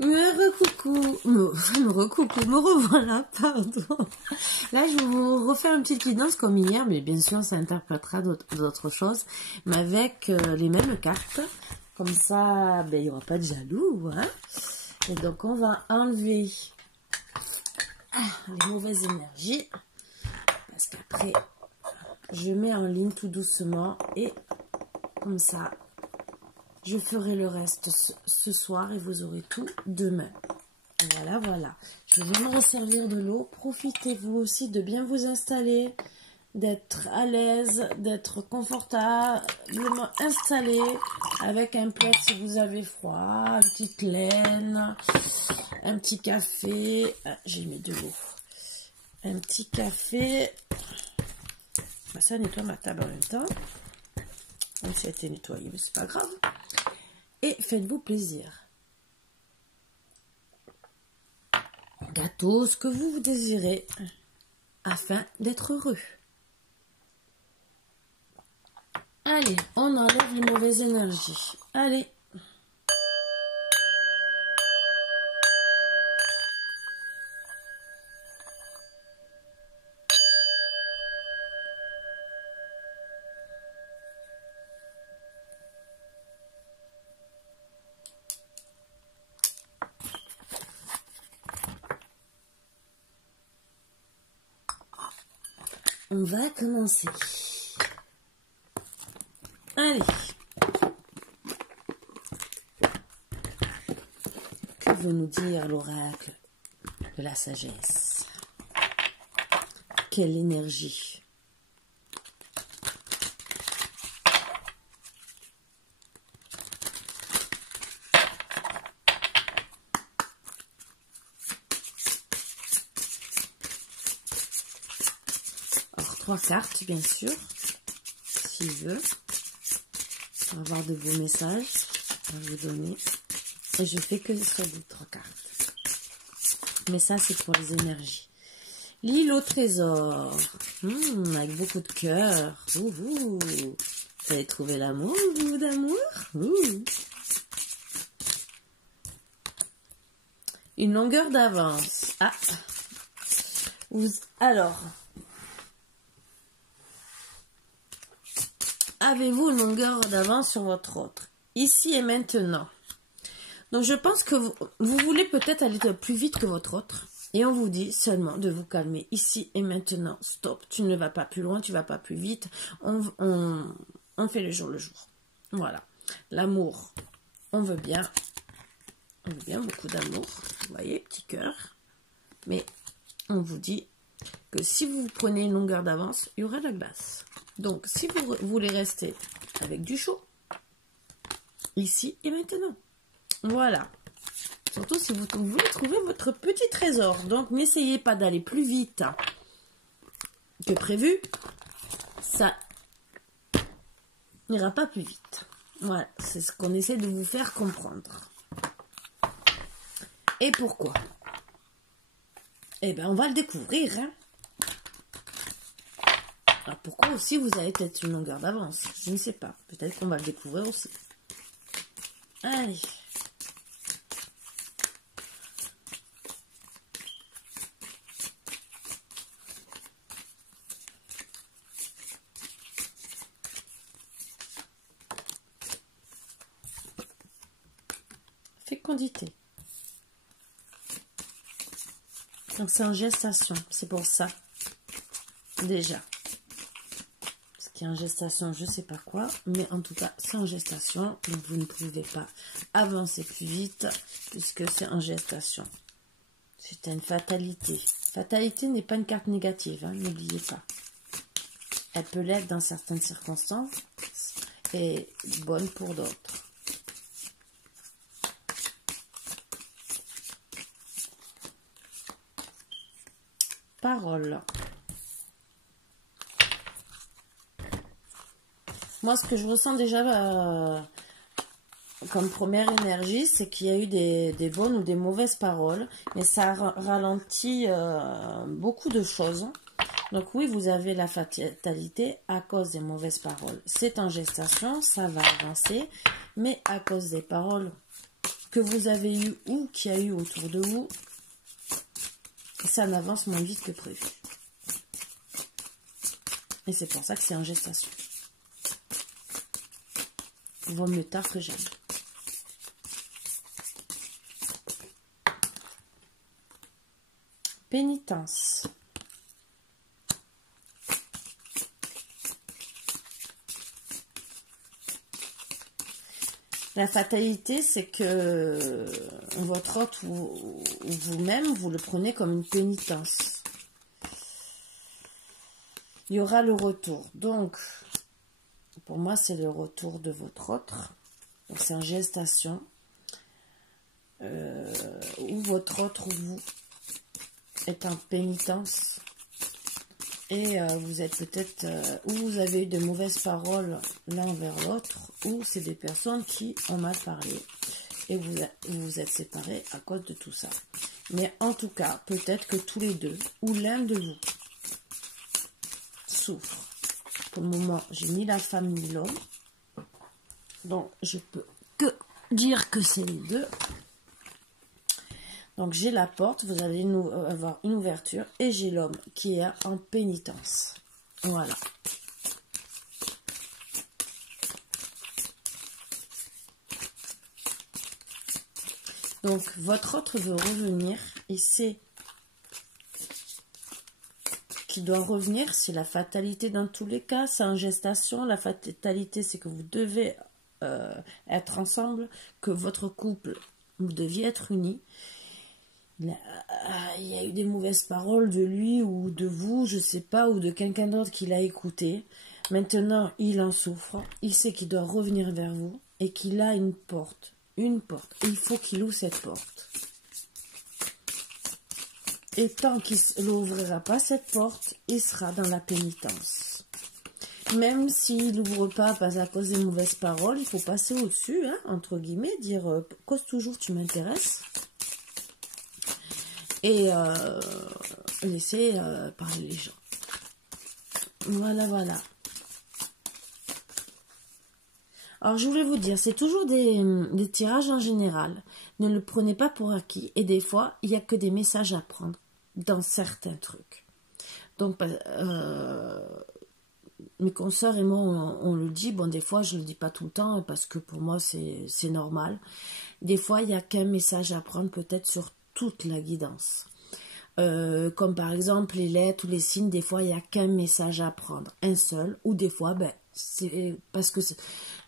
Me recoucou, me revoilà, pardon. Là, je vais vous refaire une petite guidance comme hier, mais bien sûr, ça interprétera d'autres choses, mais avec les mêmes cartes. Comme ça, ben, il n'y aura pas de jaloux, hein. Et donc, on va enlever les mauvaises énergies, parce qu'après, je mets en ligne tout doucement, et comme ça, je ferai le reste ce soir et vous aurez tout demain. Voilà, voilà. Je vais vous resservir de l'eau. Profitez vous aussi de bien vous installer, d'être à l'aise, d'être confortablement installé avec un plaid si vous avez froid, une petite laine, un petit café. Ah, j'ai mis de l'eau. Un petit café. Bah, ça nettoie ma table en même temps. Même si elle a été nettoyée, mais c'est pas grave. Et faites-vous plaisir. Gâteau, ce que vous désirez, afin d'être heureux. Allez, on enlève les mauvaises énergies. Allez. On va commencer. Allez. Que veut nous dire l'oracle de la sagesse? Quelle énergie? Alors, 3 cartes, bien sûr, s'il veut. On va avoir de beaux messages à vous donner. Et je fais que sur des 3 cartes. Mais ça, c'est pour les énergies. L'île au trésor. Avec beaucoup de cœur. Vous avez trouvé l'amour, vous d'amour. Une longueur d'avance. Ah. Alors. Avez-vous une longueur d'avance sur votre autre? Ici et maintenant. Donc, je pense que vous voulez peut-être aller plus vite que votre autre. Et on vous dit seulement de vous calmer ici et maintenant. Stop, tu ne vas pas plus loin, tu ne vas pas plus vite. On fait le jour le jour. Voilà. L'amour, on veut bien. On veut bien beaucoup d'amour. Vous voyez, petit cœur. Mais on vous dit que si vous prenez une longueur d'avance, il y aura de la glace. Donc, si vous voulez rester avec du chaud, ici et maintenant. Voilà. Surtout si vous voulez trouver votre petit trésor. Donc, n'essayez pas d'aller plus vite que prévu. Ça n'ira pas plus vite. Voilà. C'est ce qu'on essaie de vous faire comprendre. Et pourquoi? Eh bien, on va le découvrir. Hein. Alors, pourquoi aussi vous avez peut-être une longueur d'avance? Je ne sais pas. Peut-être qu'on va le découvrir aussi. Allez. Fécondité. Donc c'est en gestation, c'est pour ça. Déjà. Ce qui est en gestation, je ne sais pas quoi, mais en tout cas, c'est en gestation. Donc vous ne pouvez pas avancer plus vite puisque c'est en gestation. C'est une fatalité. Fatalité n'est pas une carte négative, hein, n'oubliez pas. Elle peut l'être dans certaines circonstances et bonne pour d'autres. Parole. Moi, ce que je ressens déjà comme première énergie, c'est qu'il y a eu des bonnes ou des mauvaises paroles, mais ça ralentit beaucoup de choses. Donc oui, vous avez la fatalité à cause des mauvaises paroles. C'est en gestation, ça va avancer, mais à cause des paroles que vous avez eu ou qui a eu autour de vous, ça n'avance moins vite que prévu. Et c'est pour ça que c'est en gestation. Vaut mieux tard que jamais. Pénitence. La fatalité, c'est que votre hôte ou vous-même, vous le prenez comme une pénitence. Il y aura le retour. Donc, pour moi, c'est le retour de votre autre. Donc, c'est en gestation. Ou votre autre ou vous est en pénitence. Et vous êtes peut-être, ou vous avez eu de mauvaises paroles l'un envers l'autre, ou c'est des personnes qui ont mal parlé et vous vous êtes séparés à cause de tout ça. Mais en tout cas, peut-être que tous les deux, ou l'un de vous, souffre. Pour le moment, j'ai ni la femme ni l'homme, donc je peux que dire que c'est les deux. Donc j'ai la porte, vous allez avoir une ouverture, et j'ai l'homme qui est en pénitence. Voilà. Donc votre autre veut revenir, et c'est qui doit revenir, c'est la fatalité dans tous les cas, c'est en gestation. La fatalité, c'est que vous devez être ensemble, que votre couple, vous deviez être unis. Il y a eu des mauvaises paroles de lui ou de vous, je sais pas, ou de quelqu'un d'autre qui l'a écouté. Maintenant, il en souffre. Il sait qu'il doit revenir vers vous et qu'il a une porte. Une porte. Et il faut qu'il ouvre cette porte. Et tant qu'il n'ouvrira pas cette porte, il sera dans la pénitence. Même s'il n'ouvre pas à cause des mauvaises paroles, il faut passer au-dessus, hein, entre guillemets, dire « cause toujours, tu m'intéresses ». Et laisser parler les gens. Voilà, voilà. Alors, je voulais vous dire, c'est toujours des tirages en général. Ne le prenez pas pour acquis. Et des fois, il n'y a que des messages à prendre dans certains trucs. Donc, mes consoeurs et moi, on le dit. Bon, des fois, je ne le dis pas tout le temps parce que pour moi, c'est normal. Des fois, il n'y a qu'un message à prendre peut-être sur toute la guidance. Comme par exemple les lettres ou les signes, des fois il n'y a qu'un message à prendre, un seul, ou des fois c'est parce que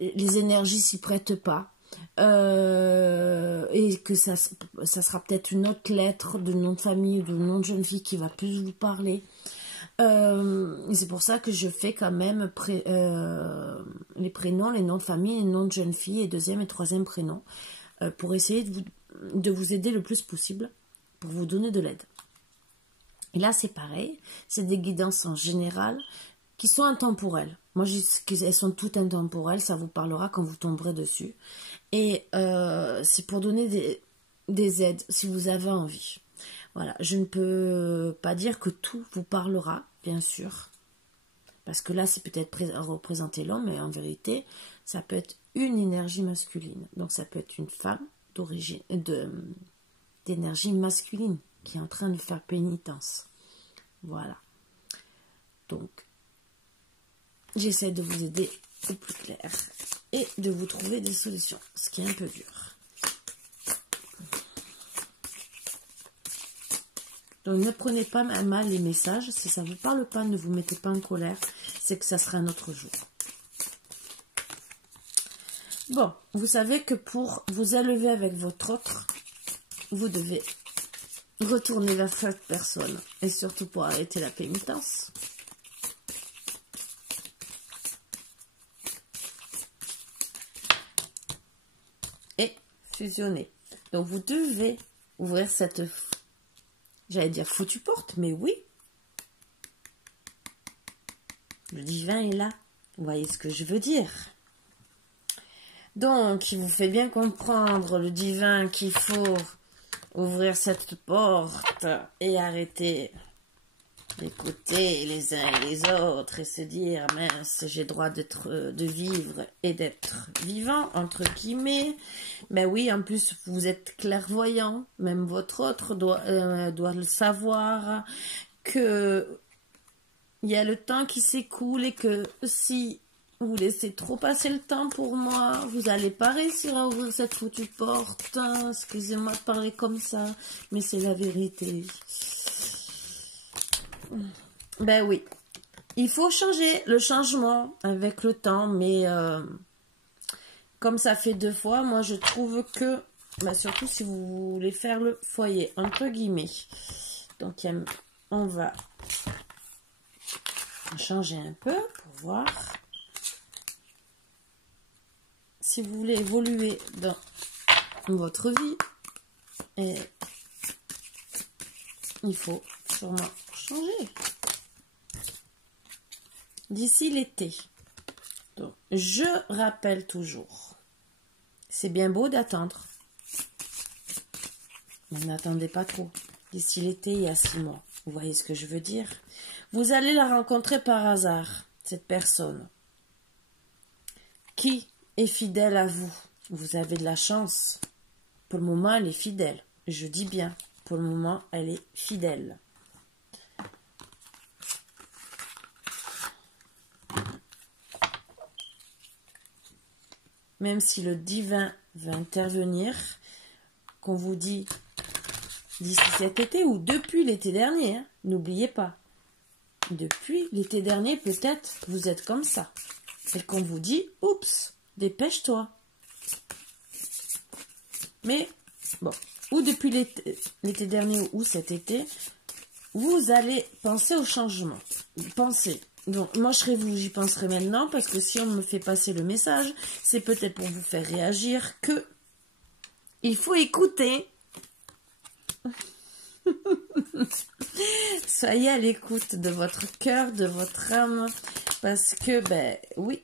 les énergies s'y prêtent pas, et que ça sera peut-être une autre lettre de nom de famille ou de nom de jeune fille qui va plus vous parler. C'est pour ça que je fais quand même les prénoms, les noms de famille, les noms de jeune fille et deuxième et troisième prénom, pour essayer de vous aider le plus possible, pour vous donner de l'aide. Et là, c'est pareil, c'est des guidances en général qui sont intemporelles. Moi, je dis qu'elles sont toutes intemporelles, ça vous parlera quand vous tomberez dessus. Et c'est pour donner des aides, si vous avez envie. Voilà, je ne peux pas dire que tout vous parlera, bien sûr. Parce que là, c'est peut-être représenter l'homme, mais en vérité, ça peut être une énergie masculine. Donc, ça peut être une femme d'énergie masculine qui est en train de faire pénitence. Voilà. Donc, j'essaie de vous aider au plus clair et de vous trouver des solutions, ce qui est un peu dur. Donc, ne prenez pas à mal les messages. Si ça ne vous parle pas, ne vous mettez pas en colère. C'est que ça sera un autre jour. Bon, vous savez que pour vous élever avec votre autre, vous devez retourner vers cette personne. Et surtout pour arrêter la pénitence. Et fusionner. Donc vous devez ouvrir cette, j'allais dire foutue porte, mais oui. Le divin est là. Vous voyez ce que je veux dire? Donc, il vous fait bien comprendre, le divin, qu'il faut ouvrir cette porte et arrêter d'écouter les uns et les autres et se dire, mince, j'ai droit de vivre et d'être vivant, entre guillemets. Mais oui, en plus, vous êtes clairvoyant, même votre autre doit le savoir, que il y a le temps qui s'écoule et que si vous laissez trop passer le temps pour moi, vous n'allez pas réussir à ouvrir cette foutue porte. Hein. Excusez-moi de parler comme ça, mais c'est la vérité. Ben oui, il faut changer, le changement avec le temps, mais comme ça fait 2 fois, moi je trouve que, ben surtout si vous voulez faire le foyer, entre guillemets, donc on va changer un peu pour voir si vous voulez évoluer dans votre vie, et il faut sûrement changer d'ici l'été. Donc, je rappelle toujours, c'est bien beau d'attendre, mais n'attendez pas trop. D'ici l'été, il y a 6 mois. Vous voyez ce que je veux dire? Vous allez la rencontrer par hasard, cette personne qui est fidèle à vous. Vous avez de la chance. Pour le moment, elle est fidèle. Je dis bien, pour le moment, elle est fidèle. Même si le divin veut intervenir, qu'on vous dit d'ici cet été ou depuis l'été dernier, hein, n'oubliez pas. Depuis l'été dernier, peut-être vous êtes comme ça. Et qu'on vous dit, oups, dépêche-toi. Mais, bon, ou depuis l'été dernier ou cet été, vous allez penser au changement. Pensez. Donc, moi, je serai vous, j'y penserai maintenant, parce que si on me fait passer le message, c'est peut-être pour vous faire réagir que il faut écouter. Soyez à l'écoute de votre cœur, de votre âme, parce que, ben, oui.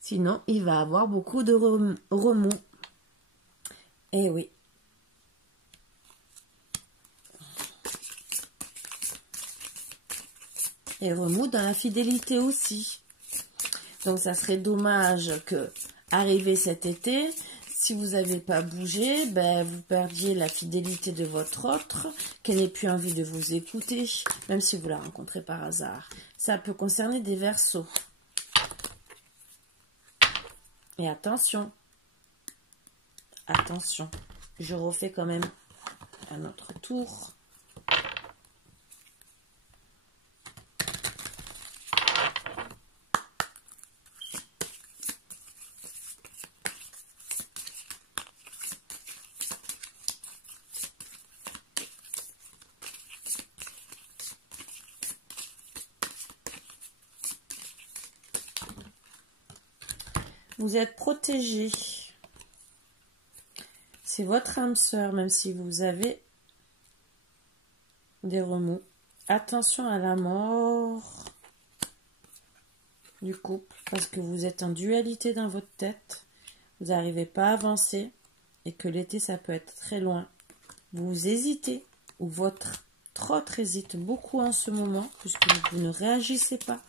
Sinon, il va avoir beaucoup de remous. Eh oui. Et remous dans la fidélité aussi. Donc, ça serait dommage que, arrivé cet été, si vous n'avez pas bougé, ben, vous perdiez la fidélité de votre autre, qu'elle n'ait plus envie de vous écouter, même si vous la rencontrez par hasard. Ça peut concerner des Verseaux. Et attention. Attention. Je refais quand même un autre tour. Vous êtes protégé. C'est votre âme sœur, même si vous avez des remous. Attention à la mort du couple, parce que vous êtes en dualité dans votre tête. Vous n'arrivez pas à avancer et que l'été, ça peut être très loin. Vous hésitez, ou votre autre hésite beaucoup en ce moment, puisque vous ne réagissez pas.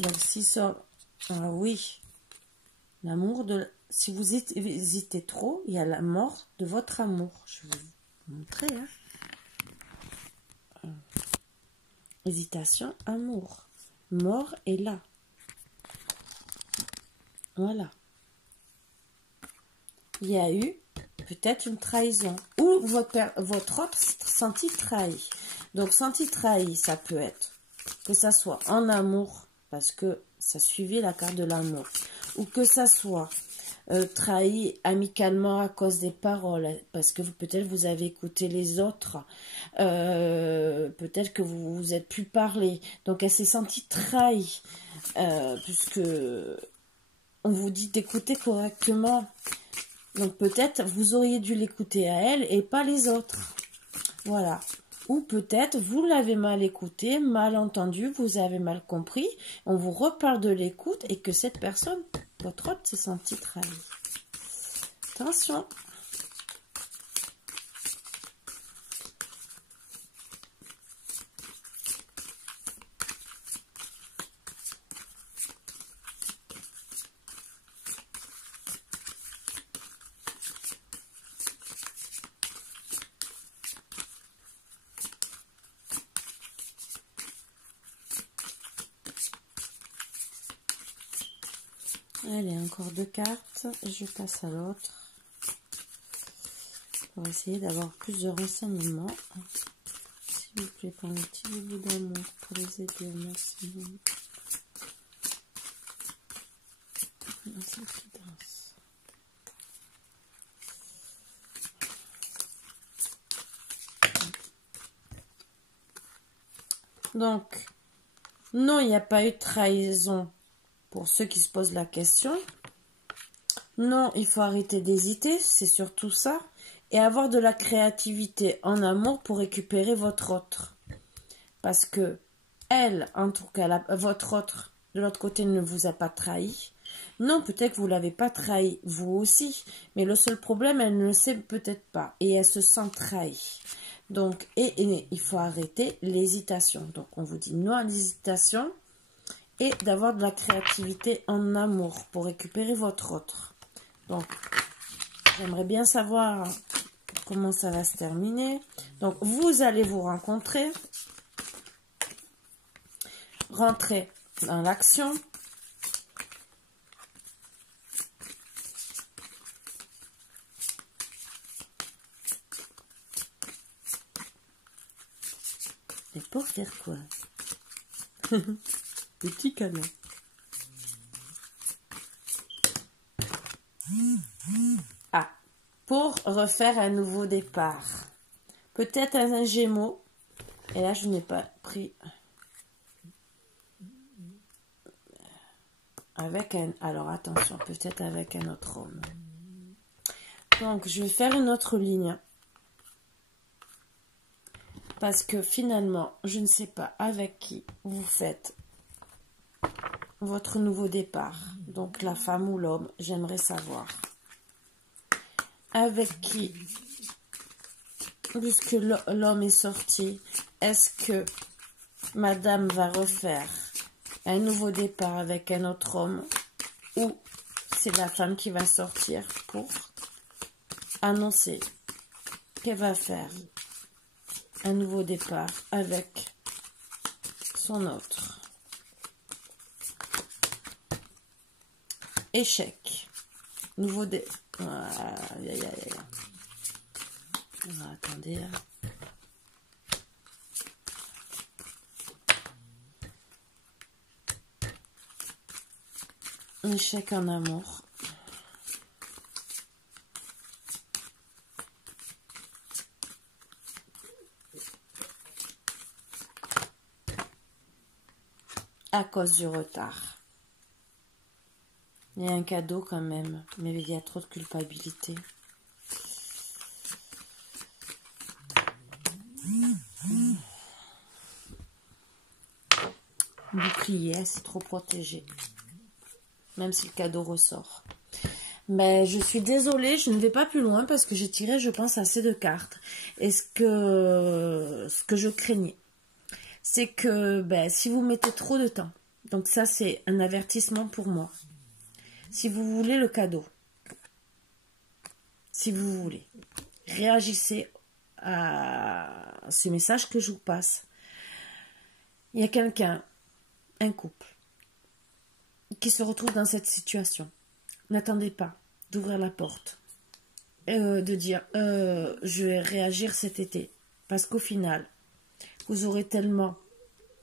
Donc, si ça... Ah oui, l'amour de... Si vous hésitez trop, il y a la mort de votre amour. Je vais vous montrer. Hein. Hésitation, amour. Mort est là. Voilà. Il y a eu peut-être une trahison. Ou votre autre senti trahi. Donc, senti trahi, ça peut être que ça soit en amour, parce que ça suivait la carte de l'amour, ou que ça soit trahi amicalement à cause des paroles, parce que peut-être vous avez écouté les autres, peut-être que vous vous êtes plus parlé, donc elle s'est sentie trahie, puisque on vous dit d'écouter correctement, donc peut-être vous auriez dû l'écouter à elle et pas les autres, voilà. Ou peut-être vous l'avez mal écouté, mal entendu, vous avez mal compris, on vous reparle de l'écoute et que cette personne, votre autre, s'est sentie trahie. Attention. Allez, encore 2 cartes. Je passe à l'autre. Pour essayer d'avoir plus de renseignements. S'il vous plaît, pour un petit bout d'amour pour les aider. Merci. Merci qui danse. Donc, non, il n'y a pas eu de trahison pour ceux qui se posent la question. Non, il faut arrêter d'hésiter, c'est surtout ça. Et avoir de la créativité en amour pour récupérer votre autre. Parce que elle, en tout cas, votre autre, de l'autre côté, ne vous a pas trahi. Non, peut-être que vous ne l'avez pas trahi, vous aussi. Mais le seul problème, elle ne le sait peut-être pas. Et elle se sent trahie. Donc, et il faut arrêter l'hésitation. Donc, on vous dit non à l'hésitation. Et d'avoir de la créativité en amour pour récupérer votre autre. Donc, j'aimerais bien savoir comment ça va se terminer. Donc, vous allez vous rencontrer. Rentrez dans l'action. Et pour faire quoi? Des petits câlins. Ah, pour refaire un nouveau départ. Peut-être un Gémeaux. Et là, je n'ai pas pris... Avec un... Alors, attention, peut-être avec un autre homme. Donc, je vais faire une autre ligne. Parce que finalement, je ne sais pas avec qui vous faites votre nouveau départ. Donc, la femme ou l'homme, j'aimerais savoir. Avec qui, puisque l'homme est sorti, est-ce que madame va refaire un nouveau départ avec un autre homme ou c'est la femme qui va sortir pour annoncer qu'elle va faire un nouveau départ avec son autre? Échec. Nouveau départ. Aïe, aïe, aïe. Attendez. Échec en amour. À cause du retard. Il y a un cadeau quand même, mais il y a trop de culpabilité. Bouclier, c'est trop protégé. Même si le cadeau ressort. Mais je suis désolée, je ne vais pas plus loin parce que j'ai tiré, je pense, assez de cartes. Et ce que je craignais, c'est que si vous mettez trop de temps, donc ça c'est un avertissement pour moi. Si vous voulez le cadeau, si vous voulez, réagissez à ce message que je vous passe. Il y a quelqu'un, un couple, qui se retrouve dans cette situation. N'attendez pas d'ouvrir la porte, de dire je vais réagir cet été. Parce qu'au final, vous aurez tellement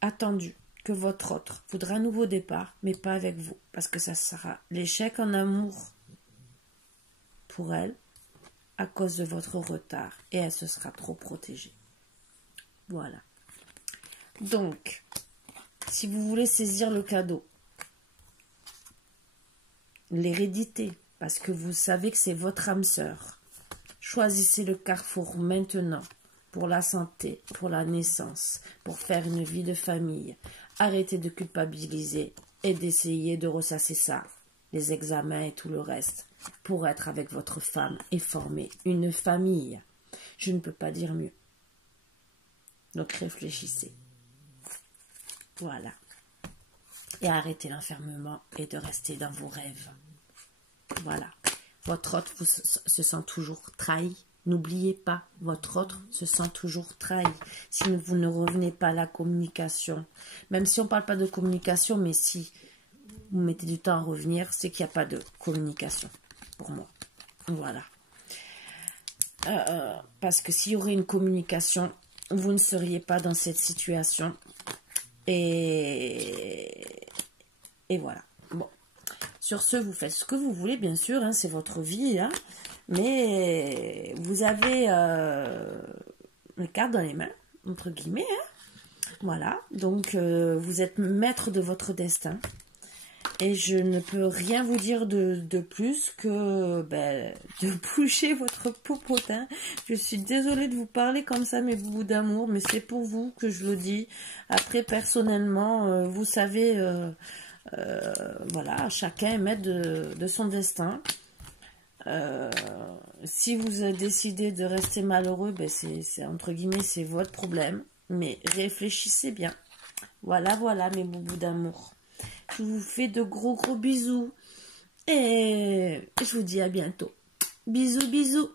attendu que votre autre voudra un nouveau départ, mais pas avec vous. Parce que ça sera l'échec en amour pour elle, à cause de votre retard. Et elle se sera trop protégée. Voilà. Donc, si vous voulez saisir le cadeau, l'hérédité, parce que vous savez que c'est votre âme sœur, choisissez le carrefour maintenant pour la santé, pour la naissance, pour faire une vie de famille. Arrêtez de culpabiliser et d'essayer de ressasser ça, les examens et tout le reste, pour être avec votre femme et former une famille. Je ne peux pas dire mieux. Donc réfléchissez. Voilà. Et arrêtez l'enfermement et de rester dans vos rêves. Voilà. Votre autre se sent toujours trahi. N'oubliez pas, votre autre se sent toujours trahi. Si vous ne revenez pas à la communication, même si on ne parle pas de communication, mais si vous mettez du temps à revenir, c'est qu'il n'y a pas de communication pour moi. Voilà. Parce que s'il y aurait une communication, vous ne seriez pas dans cette situation. Et voilà. Bon. Sur ce, vous faites ce que vous voulez, bien sûr. Hein, c'est votre vie. Hein, mais vous avez les cartes dans les mains, entre guillemets. Hein, voilà. Donc, vous êtes maître de votre destin. Et je ne peux rien vous dire de plus que de bouger votre popotin. Je suis désolée de vous parler comme ça, mes boubous d'amour, mais c'est pour vous que je le dis. Après, personnellement, vous savez, voilà, chacun est maître de son destin. Si vous décidez de rester malheureux, c'est entre guillemets, c'est votre problème. Mais réfléchissez bien. Voilà, voilà, mes boubous d'amour. Je vous fais de gros bisous. Et je vous dis à bientôt. Bisous, bisous.